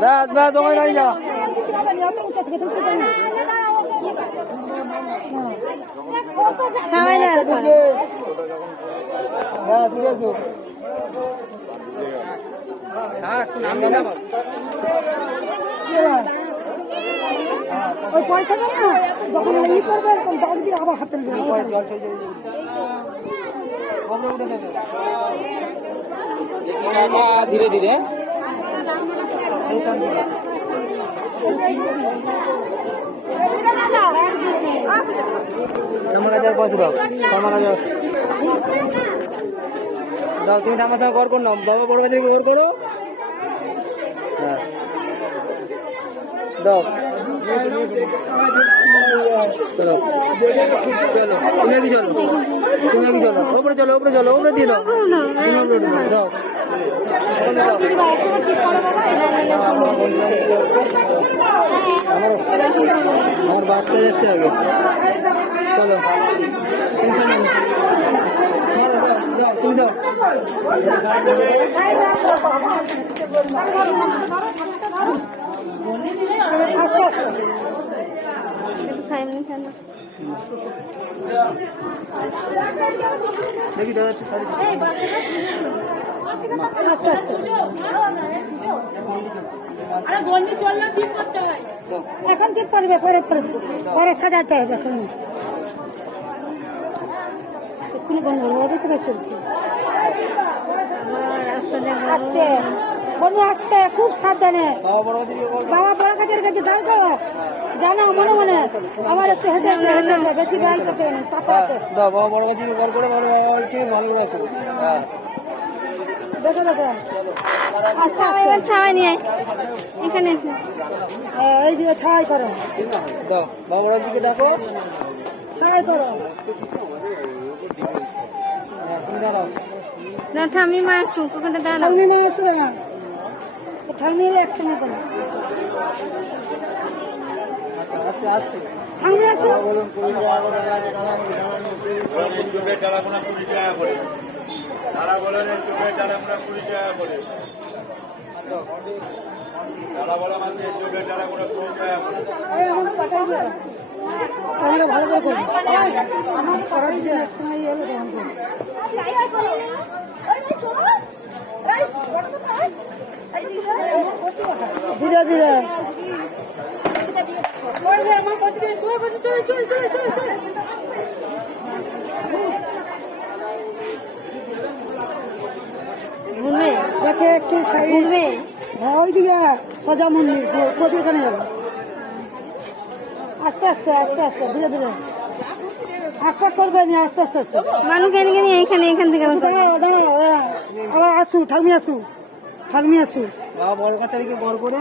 ব্যাস ব্যাস ওখানে নাই যা সবাই না ওই পয়সা না যখন ই করবে তখন দিয়ে আবার হাতে ধীরে ধীরে আমার কাছে পয়সা দাও আমার কাছে দাও তুমি আমার সঙ্গে কর করো বাবা বড় বাজারে কর করো হ্যাঁ দাও চলো তুমি কি চলো তুমি কি চলো উপরে চলো উপরে চলো উপরে দিয়ে দাও দাও আমার বাচ্চা যাচ্ছে আগে চলো তুমি দাও দেখি দাদা এখন ঠিক করবে পরে পরে সাজাতে হবে এখন এক্ষুনি গন্ডগোল ওদের কোথায় চলছে আস্তে বনু আস্তে খুব সাবধানে বাবা বড় কাছের কাছে দাও দাও জানো মনে মনে আমার একটু হেঁটে বেশি গাছ করতে হবে দাও বাবা বড় কাছে ঘর করে ভালো করে আছে দেখো দেখো আচ্ছা ছাওয়াই নিয়ে এখানে এই যে ছাই করো দাও বাবা বড় কাছে ডাকো ছাই করো তুমি দাঁড়াও না ঠামি মা আসু ওখানে দাঁড়াও ঠাকুমি মা আসু না ঠাকুমি একসঙ্গে করো আস্তে আস্তে ঠাকুমি আসু ক্যামেরা ভালো করে করবো সারা দুজন একসঙ্গে এলো তখন ধীরে ধীরে ঘুরবে দেখে একটু ঘুরবে ওইদিকে সজা মন্দির প্রতি ওখানে যাবো আস্তে আস্তে আস্তে আস্তে ধীরে ধীরে হাঁকপাক করবে না আস্তে আস্তে আস্তে মানুষ এখানে এখান থেকে দাঁড়াও দাঁড়াও আবার আসু ঠাকুমি আসু ঠাকুমি আসু বাবা বড় কাছে ঘর করে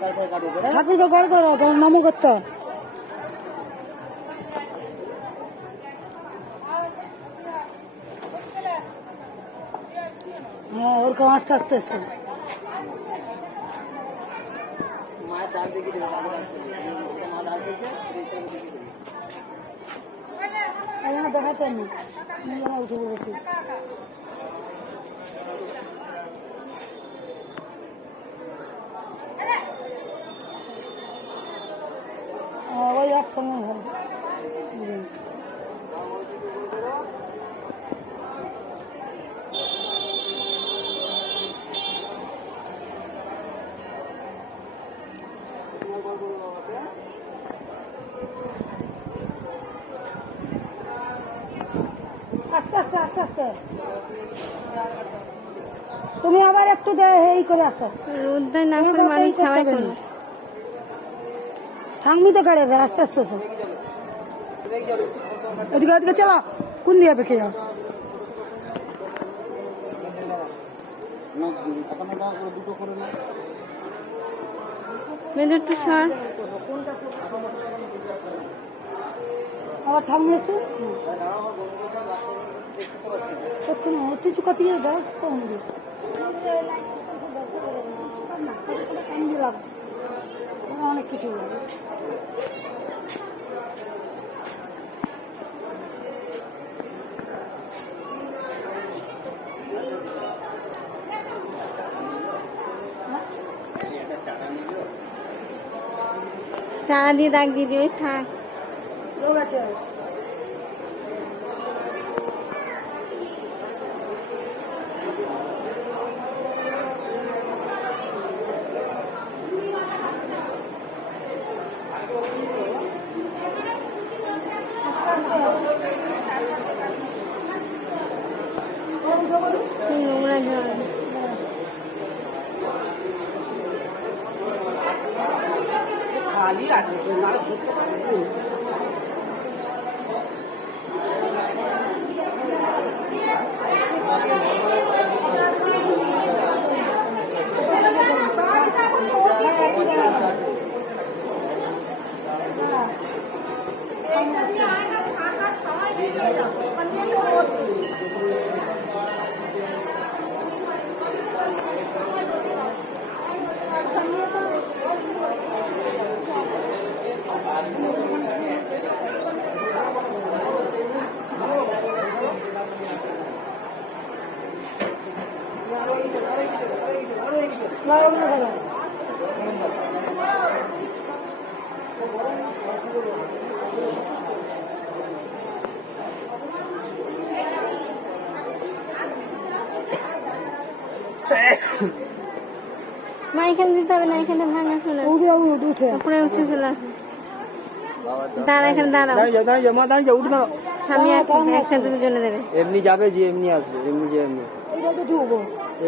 তারপরে কাটবে ঠাকুরকে গড় করো তোমার নামও করতে হ্যাঁ ওরকম আস্তে আস্তে এসো মায়ের ডাক দেখি দেবে মা ডাক দিচ্ছে দেখাতে না উঠে পড়েছি ওই একসঙ্গে হয় আস্তে আস্তে আস্তে আস্তে তুমি আবার একটু এই করে আসো রোদ্দায় না করে মানুষ ছাওয়াই করবে ঠাংমি তো গাড়ি আস্তে আস্তে আসো এদিকে এদিকে চলো কোন দিয়ে বেঁকে যাও মেয়েদের একটু সর আবার ঠাংমি এসো অতি চুকা দিয়ে ব্যবস্থা হবে অনেক কিছু চারা দিয়ে দাগ দিয়ে দিও থাক। লোক আছে নোংরা জল। না ওগুলো ভালো মা এখানে দিতে হবে না, এখানে ভাঙা শোনা উঠে উপরে উঠে চলে আসে। দাঁড়া, এখানে দাঁড়াও। দাঁড়িয়ে যাও, দাঁড়িয়ে যাও, মা দাঁড়িয়ে যাও, উঠে দাঁড়াও। আমি আছি, একসাথে দুজনে দেবে। এমনি যাবে যে এমনি আসবে, এমনি যে এমনি এইটাতে ঢুকবো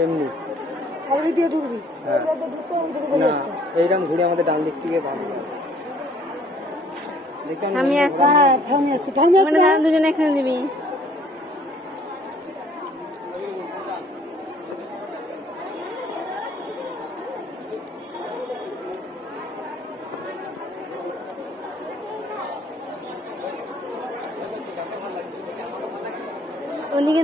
এমনি আগে দিয়ে ঢুকবি হ্যাঁ। এইটাতে ঢুকতে ওই দিকে না বলে আসতে এইরকম ঘুরে আমাদের ডান দিক থেকে বাম দিকে দেখতে আমি আছি, হ্যাঁ ঠান্ডা আসু ঠান্ডা আসু ওখানে দাঁড়া, দুজনে একসাথে দিবি। ওদিকে